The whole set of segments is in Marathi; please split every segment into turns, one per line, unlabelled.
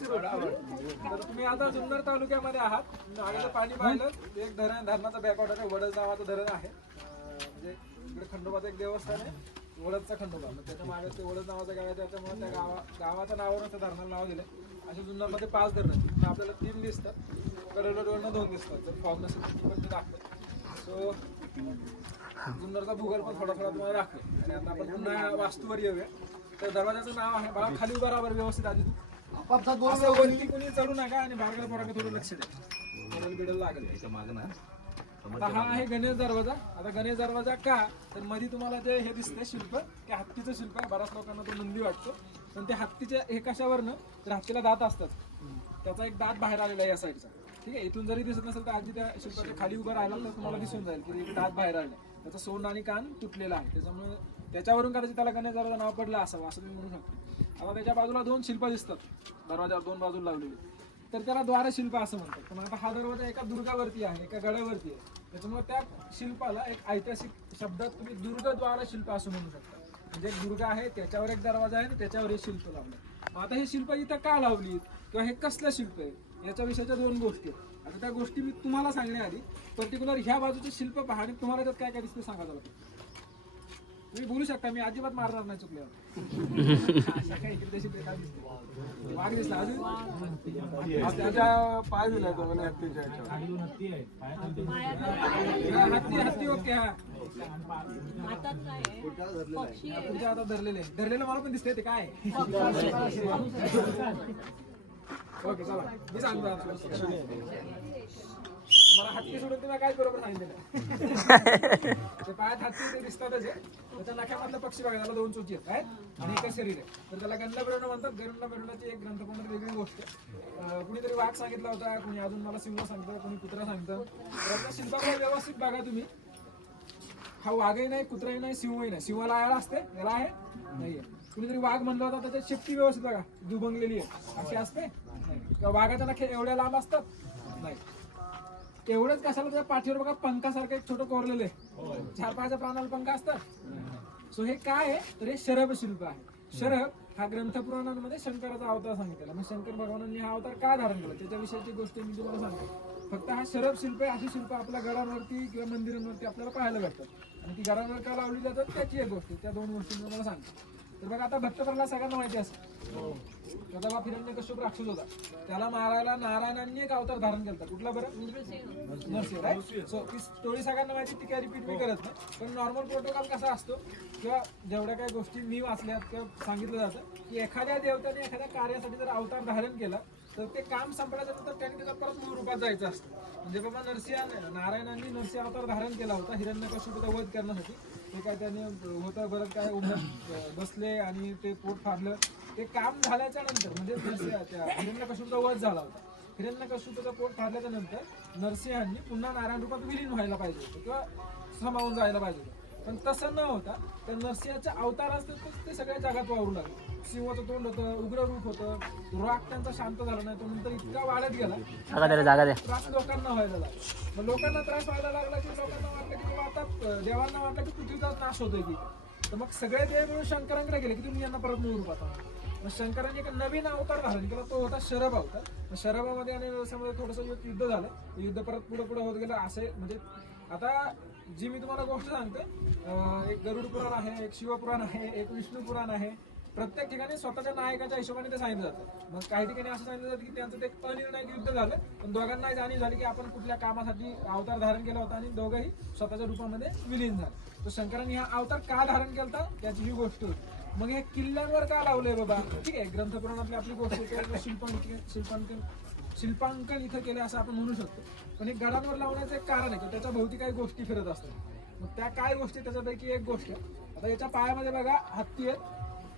तर तुम्ही आता जुन्नर तालुक्यामध्ये आहात. नाल्याचं पाणी पाहिलं. एक धरण धरणाचं बॅकवॉटर आहे. वडद नावाचं धरण आहे. म्हणजे इकडे खंडोबाचं एक देवस्थान आहे. वडदचा खंडोबा. मग त्याच्यामागे ते वडद नावाचं गाव आहे. त्याच्यामुळे त्या गावा गावाच्या नावावरून त्या धरणाला नाव दिलं असे जुन्नरमध्ये पाच धरण आहेत. आपल्याला तीन दिसतात करडवरनं दोन दिसतात तर फॉर्म नसेल पण ते दाखवेल सो जुन्नरचा भूगोल पण थोडा थोडा तुम्हाला दाखवेल आणि आता आपण पुन्हा वास्तूवर येऊया. तर दरवाजाचं नाव आहे. बाळा खाली उभा व्यवस्थित आधी. तू असं वरती कोणी चढू नका आणि बारकाला पोराकडे थोडं लक्ष द्या. बिडल बिडल लागेल. आता हा आहे गणेश दरवाजा. आता गणेश दरवाजा का? तर मध्ये तुम्हाला जे हे दिसतंय शिल्प ते हत्तीचं शिल्प आहे. बऱ्याच लोकांना तो नंदी वाटतो. पण ते हत्तीच्या हे कशावरनं? तर हत्तीला दात असतात. त्याचा एक दात बाहेर आलेला आहे या साईडचा ठीक आहे? इथून जरी दिसत नसेल तर आधी त्या शिल्पाच्या खाली उभं राहिला तर तुम्हाला दिसून जाईल की एक दात बाहेर आले त्याचा सोंड आणि कान तुटलेला आहे. त्याच्यामुळे त्याच्यावरून कदाचित त्याला गणेश नाव पडलं असावं असं मी म्हणू शकतो. आता त्याच्या बाजूला दोन शिल्प दिसतात. दरवाजावर दोन बाजूला लावलेली. तर त्याला द्वार शिल्प असं म्हणतात. पण आता हा दरवाजा एका दुर्गावरती आहे एका गडावरती आहे. त्याच्यामुळे त्या शिल्पाला एक ऐतिहासिक शब्दात तुम्ही दुर्गद्वार शिल्प असं म्हणू शकता. म्हणजे एक दुर्गा आहे त्याच्यावर एक दरवाजा आहे आणि त्याच्यावर हे शिल्प लावलं. मग आता हे शिल्प इथं का लावली किंवा हे कसलं शिल्प आहे? याच्या विषयाच्या दोन गोष्टी आहेत. आता त्या गोष्टी मी तुम्हाला सांगण्याआधी पर्टिक्युलर ह्या बाजूचे शिल्प पहा आणि तुम्हाला त्यात काय काय दिसते सांगा जरा तुम्ही बोलू शकता मी अजिबात मारणार नाही चुकल्यावर. वाघ दिसला अजून? पाय. हा, हत्ती हत्ती ओके हा. पुढच्या हातात धरलेले. धरलेलं मला पण दिसतंय ते काय? ओके चला. मी सांगतो आता. तुम्हाला हत्ती सोडून तुम्ही काय बरोबर सांगितलं ते पायात हत्ती ते दिसतातच आहे त्याच्या नाक्यामधला पक्षी बघा त्याला दोन चोची आहेत काय आणि एकच शरीर आहे. तर त्याला गंधा बिरणं म्हणतात. गरुडा बिरणाची एक ग्रंथपणात वेगळी गोष्ट आहे. अं, कुणीतरी वाघ सांगितला होता कुणी अजून मला सिंह सांगतं कुणी कुत्रा सांगतं. तर आपल्या शिल्पाकडे व्यवस्थित बघा तुम्ही. हा वाघही नाही कुत्राही नाही सिंहही नाही. सिंहाला आळ असते याला आहे नाहीये. कुणीतरी वाघ म्हणलं होता त्याच्यात शेपटी व्यवस्थित बघा दुभंगलेली आहे. अशी असते? किंवा वाघाच्या नखे एवढ्या लांब असतात? नाही. एवढंच कशाला त्या पाठीवर बघा पंखासारखं एक छोटं कोरलेलं आहे. चार पायाच्या प्राणाला पंख असतात? सो हे काय आहे? तर हे शरभ शिल्प आहे. शरभ हा ग्रंथ पुराणांमध्ये शंकराचा अवतार सांगितलेला. मग शंकर भगवानांनी हा अवतार का धारण केला? त्याच्याविषयीची गोष्ट मी तुम्हाला सांगतो. फक्त हा शरभ शिल्प आहे अशी शिल्प आपल्या घरांवरती किंवा मंदिरांवरती आपल्याला पाहायला भेटतात. आणि ती घरांवर का लावली जातात? त्याची एक गोष्ट त्या दोन गोष्टी मी तुम्हाला सांगतो. तर बघा आता भक्त प्रल्हाद सगळ्यांना माहिती असतं बाप हिरण्य कश्यप राक्षस होता. त्याला मारायला नारायणांनी एक अवतार धारण केला कुठला बरं? नरसिंह right? So, ती स्टोरी सगळ्यांना माहिती ती काय रिपीट मी करत नाही. पण नॉर्मल प्रोटोकॉल कसा असतो किंवा जेवढ्या काही गोष्टी मी वाचल्यात किंवा सांगितलं जातं की एखाद्या देवताने एखाद्या कार्यासाठी जर अवतार धारण केला तर ते काम संपल्याच्यानंतर त्यांनी त्याने त्याचा परत मूळ रूपात जायचं असतं. म्हणजे बाबा नरसिंह नारायणांनी नरसिंह अवतार धारण केला होता हिरण्यकशिपूचा वध करण्यासाठी. ते काय त्याने होतं बरं काय उमरत बसले आणि ते पोट फाडलं. ते काम झाल्याच्यानंतर म्हणजे नरसिंह- त्या हिरण्यकशिपूचा वध झाला होता. हिरण्यकशिपूचा पोट फाडल्याच्या नंतर नरसिंहांनी पुन्हा नारायण रूपात विलीन व्हायला पाहिजे होतं किंवा समावून जायला पाहिजे होतं. पण तसं न होता तर नरसिंहाचे अवतार असतात ते सगळ्या जगात वावरू लागले. सिंहाचं तोंड होतं उग्र रूप होतं राग त्यांचा शांत झाला नाही तो नंतर इतका वाढत गेला.
जागा द्या जागा द्या.
त्रास लोकांना व्हायला लागला. मग लोकांना त्रास व्हायला लागला की लोकांना वाटलं की बाबा आता अं, देवांना वाटलं की पृथ्वीचाच नाश होतोय की. तर मग सगळे देव मिळून शंकरांकडे गेले की तुम्ही यांना परत मूळ रूपात आणा. मग शंकरांनी एक नवीन अवतार धारण केला तो होता शरभ अवतार. मग शरभामध्ये आणि नरसिंहामध्ये थोडंसं युद्ध झालं. युद्ध परत पुढे पुढे होत गेलं. असे म्हणजे आता जी मी तुम्हाला गोष्ट सांगते एक गरुड पुराण आहे एक शिवपुराण आहे एक विष्णू पुराण आहे. प्रत्येक ठिकाणी स्वतःच्या नायकाच्या हिशोबाने ते सांगितलं जातं. मग काही ठिकाणी असं सांगितलं जातं की त्यांचं ते अनिर्णायक युद्ध झालं पण दोघांनाही जाणीव झाली की आपण कुठल्या कामासाठी अवतार धारण केला होता आणि दोघंही स्वतःच्या रूपामध्ये विलीन झाले. तर शंकरांनी हा अवतार का धारण केला त्याची ही गोष्ट होती. मग हे किल्ल्यांवर का लावलंय बाबा? ठीक आहे ग्रंथपुराणातली आपली गोष्ट आहे शिल्पांकन शिल्पांकन इथं केलं असं आपण म्हणू शकतो. पण हे गडांवर लावण्याचं एक कारण आहे की त्याच्या भोवती काही गोष्टी फिरत असतात. मग त्या काय गोष्टी त्याच्यापैकी एक गोष्ट आता याच्या पायामध्ये बघा हत्ती आहेत.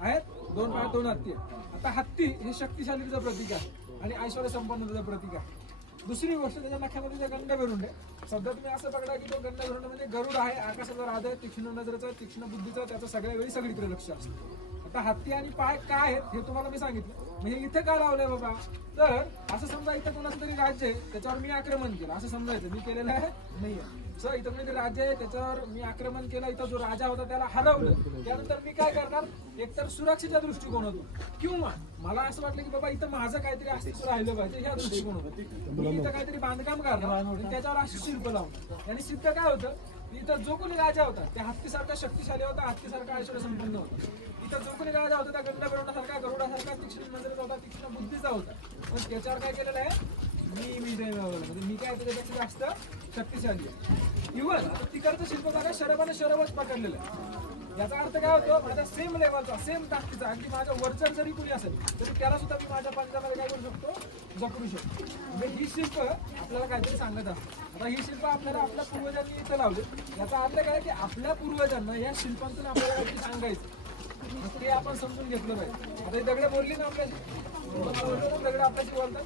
आहेत? दोन पाय दोन हत्ती आहेत. आता हत्ती हे शक्तिशालीचं प्रतीक आहे आणि ऐश्वर संपन्नतेचं प्रतीक आहे. दुसरी गोष्ट त्याच्या नख्यामध्ये जे गंड आहे सध्या तुम्ही असं बघा की तो गंड म्हणजे गरुड आहे आकाशाचा राधा आहे तीक्ष्ण नजरेचा तीक्ष्ण बुद्धीचा त्याचं सगळ्या वेळी सगळीकडे लक्ष असतं. आता हत्ती आणि पाय काय आहेत हे तुम्हाला मी सांगितलं. म्हणजे इथे का लावलंय बाबा? तर असं समजा इथं कोणाचं तरी राज्य आहे त्याच्यावर मी आक्रमण केलं. असं समजायचं. मी केलेलं आहे? नाही सर इथं कोणतरी राज्य आहे त्याच्यावर मी आक्रमण केलं. इथं जो राजा होता त्याला हरवलं. त्यानंतर मी काय करणार? एकतर सुरक्षेच्या दृष्टिकोनातून किंवा मला असं वाटलं की बाबा इथं माझं काहीतरी अस्तित्व राहिलं पाहिजे ह्या दृष्टिकोनातून. मी इथं काहीतरी बांधकाम करणार त्याच्यावर अशी शिल्प लावणार. आणि सिद्ध काय होतं? इथं जो कोणी राजा होता त्या हत्तीसारखा शक्तिशाली होता हत्तीसारखा ऐश्वर संपन्न होता. इथं जो कोणी राजा होता त्या गंड गरुडासारखा गरुडासारखा तीक्ष्ण नजरेचा होता तीक्ष्ण बुद्धीचा होता. पण त्याच्यावर काय केलेलं आहे? मी मी म्हणजे मी काय त्याच्यापेक्षा जास्त शक्तिशाली आहे. इव्हन तिकडचं शिल्पकार शरबाने शरबच पकडलेलं आहे. याचा अर्थ काय होतो? माझ्या सेम लेवलचा सेम ताकदीचा अगदी माझ्या वरचर जरी कुणी असेल तरी त्याला सुद्धा मी माझ्या पंजामध्ये काय करू शकतो? जपडू शकतो. म्हणजे ही शिल्प आपल्याला काहीतरी सांगत असतो. आता ही शिल्प आपल्याला आपल्या पूर्वजांनी इथं लावली. याचा अर्थ काय? की आपल्या पूर्वजांना या शिल्पांतून आपल्याला काहीतरी सांगायचं. मग ते आपण समजून घेतलं पाहिजे आता दगडं दगडे बोलली ना आपल्याशी. दगड आपल्याशी बोलतात.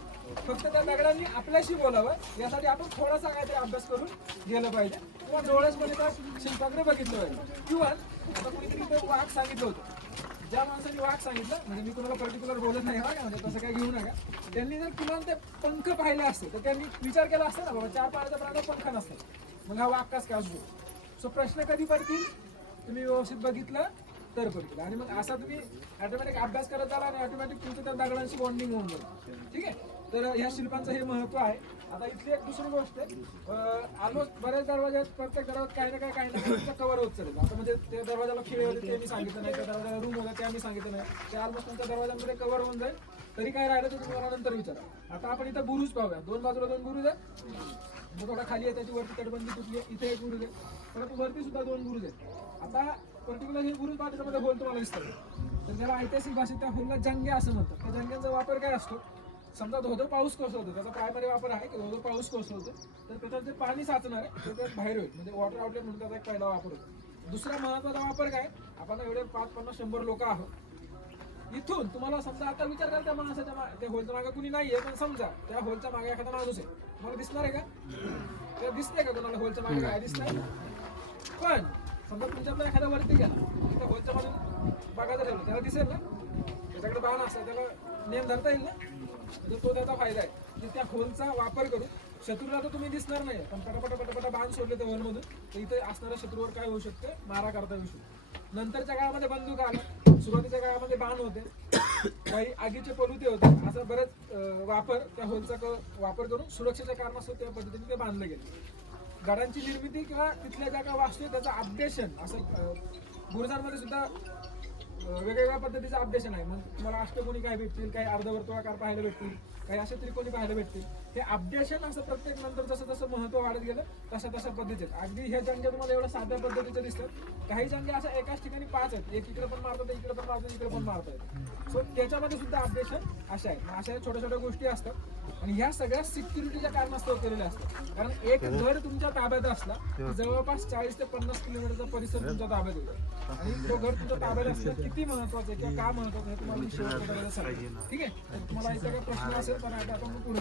फक्त त्या दगडांनी आपल्याशी बोलावं. यासाठी आपण थोडासा काहीतरी अभ्यास करून गेलं पाहिजे. किंवा म्हणजे त्या शिल्पाकडे बघितलं पाहिजे. किंवा आता कुणीतरी इथे वाघ सांगितलं होतं. ज्या माणसाने वाघ सांगितलं म्हणजे मी तुम्हाला पर्टिक्युलर बोलत नाही बघा म्हणजे तसं काय घेऊ नका. त्यांनी जर किमान ते पंख पाहिले असते तर त्यांनी विचार केला असता ना बाबा चार पाण्याचा प्राण्यात पंख नसतात. मग हा वाघ कास काय असतो? सो प्रश्न कधी पडतील? तुम्ही व्यवस्थित बघितलं. तर पडतील. आणि मग असा तुम्ही ऑटोमॅटिक अभ्यास करत जाल आणि ऑटोमॅटिक तुमचं त्या दगडांशी बॉन्डिंग होऊन जाईल. ठीक आहे? तर ह्या शिल्पांचं हे महत्त्व आहे. आता इथली एक दुसरी गोष्ट ऑलमोस्ट बऱ्याच दरवाजे आहेत प्रत्येक दरवाजात काही ना काही काही ना काही कव्हर होत चालेल आता म्हणजे त्या दरवाजाला खिळे होते ते मी सांगितलं नाही. त्या दरवाजाला रूम होता ते आम्ही सांगितलं नाही. ते ऑलमोस्ट तुमच्या दरवाजामध्ये कव्हर होऊन जाईल. तरी काय राहिलं तर तुम्ही मला नंतर विचारा. आता आपण इथं बुरुज पाहूया. दोन बाजूला दोन बुरुज आहेत. म्हणजे थोडा खाली आहे त्याची वरती तटबंदी तुटली इथे एक बुरुज आहे. परंतु वरती सुद्धा दोन बुरुज आहेत. आता पर्टिक्युलर हे गुरु पाहतो होल तुम्हाला दिसतात तर ज्याला ऐतिहासिक भाषेत त्या होलला जंगे असं म्हणतात. त्या जंग्यांचा वापर काय असतो? समजा धोधो पाऊस कोसळतो त्याचा प्रायमरी वापर आहे की धोधो पाऊस कोसळतो. तर त्याच्यात जे पाणी साचणार आहे ते त्यात बाहेर होईल. म्हणजे वॉटर आउटलेट म्हणून त्याचा एक पहिला वापर होतो. दुसरा महत्त्वाचा वापर काय? आपण एवढे पाच पन्नास शंभर लोक आहोत. इथून तुम्हाला समजा आता विचार करा त्या माणसाच्या मा- त्या होलच्या मागे कुणी नाहीये पण समजा त्या होलच्या मागे एखादा माणूस आहे. तुम्हाला दिसणार आहे का? त्या दिसते का कोणाला होलच्या मागे काय दिसतंय? पण समजा तुमच्याकडे एखादा वरती गेला त्या होलच्या मधून बघायचं ठेवलं त्याला दिसेल ना? त्याच्याकडे बाण असतं त्याला नेम धरता येईल ना? म्हणजे तो त्याचा फायदा आहे. की त्या होलचा वापर करून शत्रूला तर तुम्ही दिसणार नाही पण पटापटा पटापटा बाण सोडले त्या होलमधून तर इथे असणाऱ्या शत्रूवर काय होऊ शकते? मारा करता येऊ शकतो. नंतरच्या काळामध्ये बंदूक आला सुरुवातीच्या काळामध्ये बाण होते काही आगीचे पलुते होते असा बरेच वापर त्या होलचा क- वापर करून सुरक्षेच्या कारणास्तव त्या पद्धतीने ते बांधले गेले. घरांची निर्मिती किंवा तिथल्या ज्या काही वास्तू आहे त्याचं अपडेशन असं गुरुजांमध्ये सुद्धा वेगवेगळ्या पद्धतीचं अपडेशन आहे. मग तुम्हाला अष्टकोणी काय भेटतील काही अर्धवर्तुळाकार पाहायला भेटतील काही असे त्रिकोणी पाहायला भेटतील. हे अपडेशन असं प्रत्येक नंतर जसं जसं महत्त्व वाढत गेलं तशा तशा पद्धतीचे अगदी हे जंगे तुम्हाला एवढं साध्या पद्धतीचे दिसतात काही जंगे असं एकाच ठिकाणी पाच आहेत. एक इकडे पण मारतात इकडे पण मारतात इकडे पण मारतात. सो त्याच्यामध्ये सुद्धा अपडेशन अशा मग अशा छोट्या छोट्या गोष्टी असतात. आणि ह्या सगळ्या सिक्युरिटीच्या कारणास्तव केलेल्या असतात. कारण एक घर तुमच्या ताब्यात असला की जवळपास चाळीस ते पन्नास किलोमीटरचा परिसर तुमच्या ताब्यात येतो. आणि तो घर तुमच्या ताब्यात असणं किती महत्वाचं आहे किंवा का महत्वाचं आहे हे तुम्हाला. ठीक आहे? तुम्हाला इथे काही प्रश्न असेल तर आता आपण पुढे.